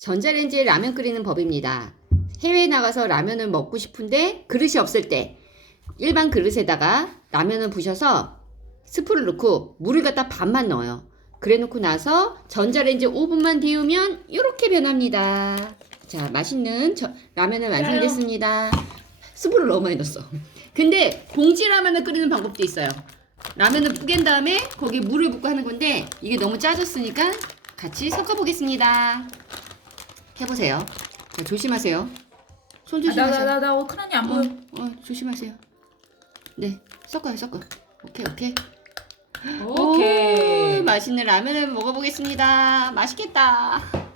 전자레인지에 라면 끓이는 법입니다. 해외에 나가서 라면을 먹고 싶은데 그릇이 없을 때 일반 그릇에다가 라면을 부셔서 스프를 넣고 물을 갖다 반만 넣어요. 그래 놓고 나서 전자레인지 5분만 데우면 이렇게 변합니다. 자, 맛있는 라면은 완성됐습니다. 스프를 너무 많이 넣었어. 근데 봉지 라면을 끓이는 방법도 있어요. 라면을 뿌갠 다음에 거기에 물을 붓고 하는 건데 이게 너무 짜졌으니까 같이 섞어 보겠습니다. 해보세요. 자, 조심하세요. 손 조심하세요. 나 큰언니 안 보여. 조심하세요. 네, 섞어요, 섞어. 오케이. 오케이. 오, 맛있는 라면을 먹어보겠습니다. 맛있겠다.